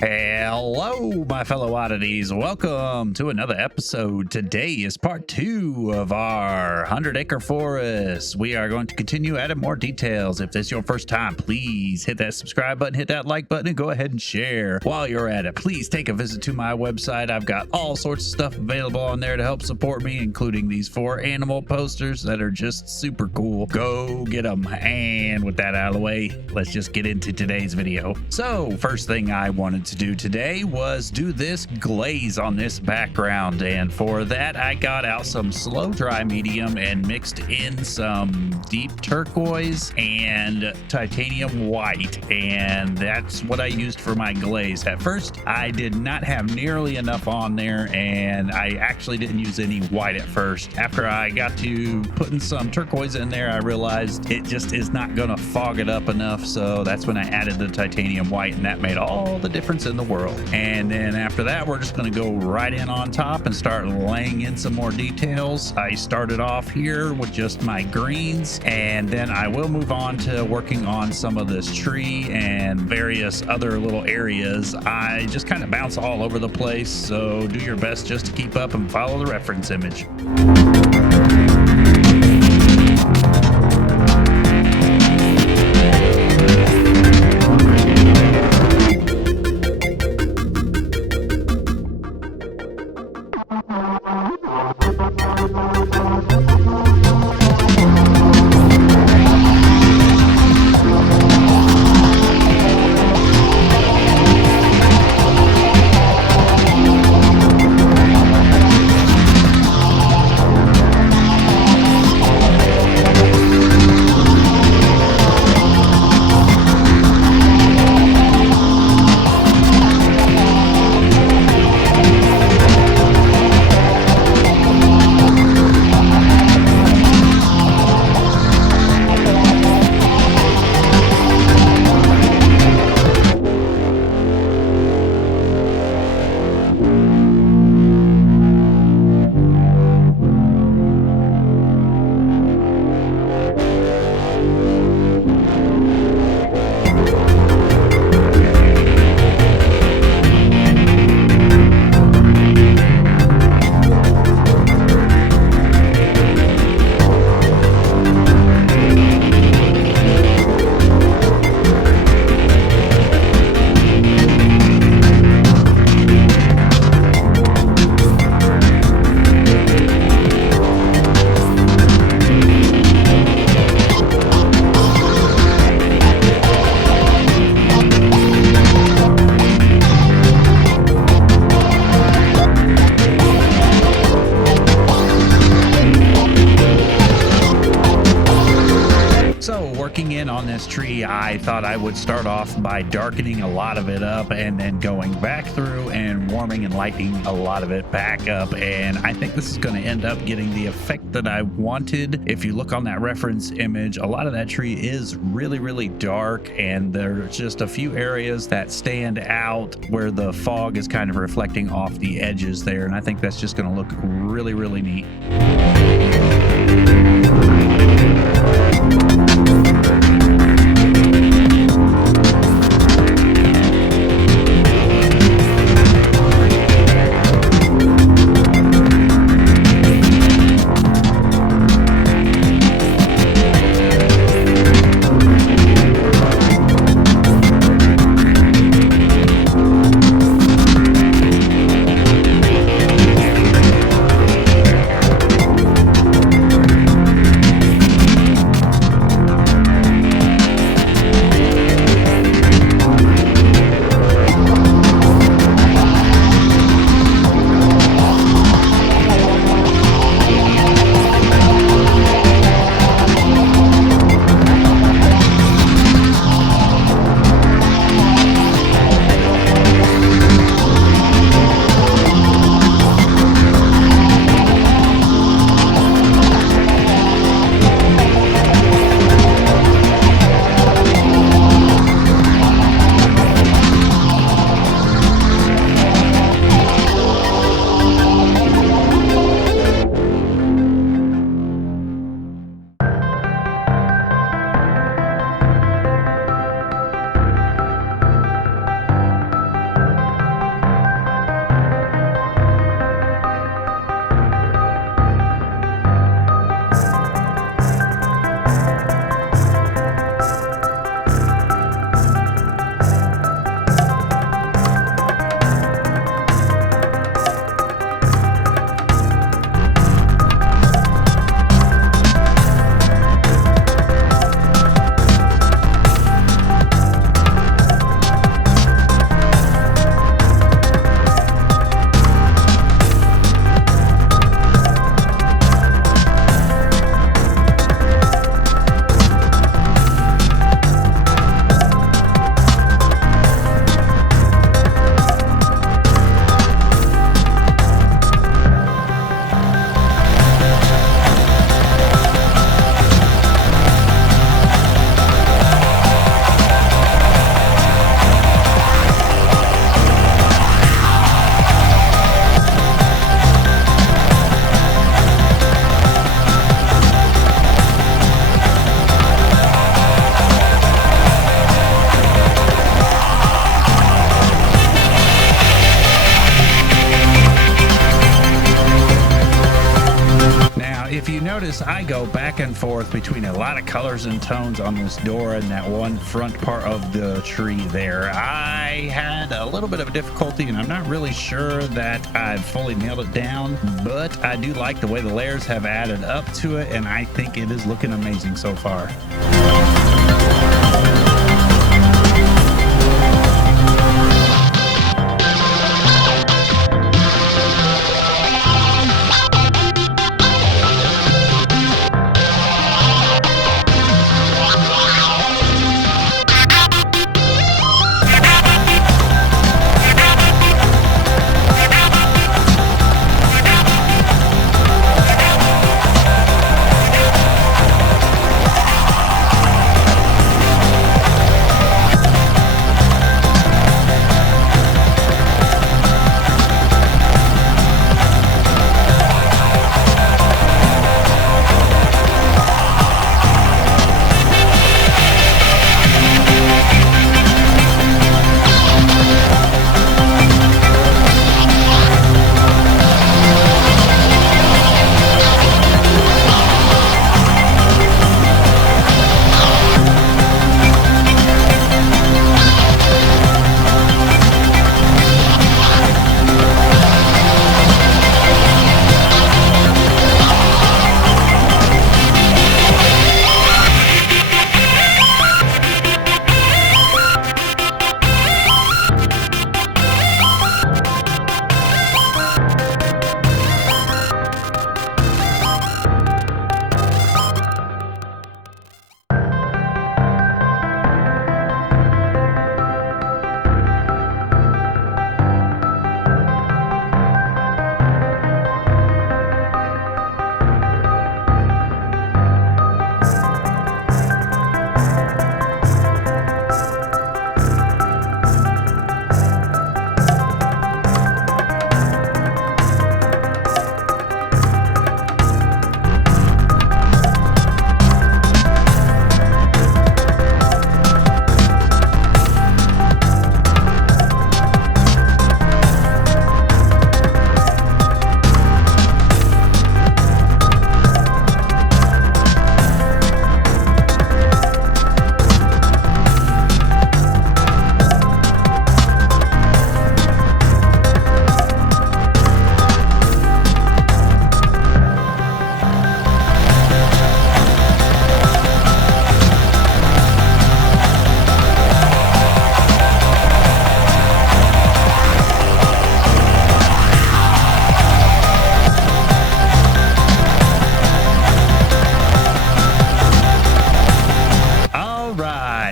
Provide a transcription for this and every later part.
Hello, my fellow oddities. Welcome to another episode. Today is part 2 of our 100-acre forest. We are going to continue adding more details. If this is your first time, please hit that subscribe button, hit that like button, and go ahead and share. While you're at it, please take a visit to my website. I've got all sorts of stuff available on there to help support me, including these 4 animal posters that are just super cool. Go get them. And with that out of the way, let's just get into today's video. So, first thing I wanted to do today was do this glaze on this background, and for that I got out some slow dry medium and mixed in some deep turquoise and titanium white, and that's what I used for my glaze. At first I did not have nearly enough on there, and I actually didn't use any white at first. After I got to putting some turquoise in there, I realized it just is not gonna fog it up enough, so that's when I added the titanium white, and that made all the difference in the world. And then after that, we're just going to go right in on top and start laying in some more details. I started off here with just my greens, and then I will move on to working on some of this tree and various other little areas. I just kind of bounce all over the place, so do your best just to keep up and follow the reference image. Working in on this tree, I thought I would start off by darkening a lot of it up and then going back through and warming and lightening a lot of it back up, and I think this is going to end up getting the effect that I wanted. If you look on that reference image, a lot of that tree is really dark, and there's just a few areas that stand out where the fog is kind of reflecting off the edges there, and I think that's just going to look really neat. notice I go back and forth between a lot of colors and tones on this door and that one front part of the tree there. I had a little bit of difficulty, and I'm not really sure that I've fully nailed it down, but I do like the way the layers have added up to it, and I think it is looking amazing so far.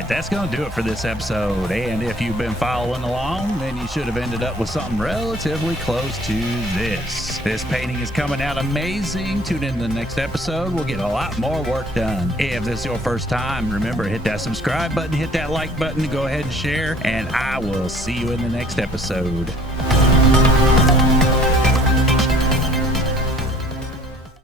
That's going to do it for this episode. And if you've been following along, then you should have ended up with something relatively close to this. This painting is coming out amazing. Tune in to the next episode. We'll get a lot more work done. If this is your first time, remember, hit that subscribe button, hit that like button, go ahead and share, and I will see you in the next episode.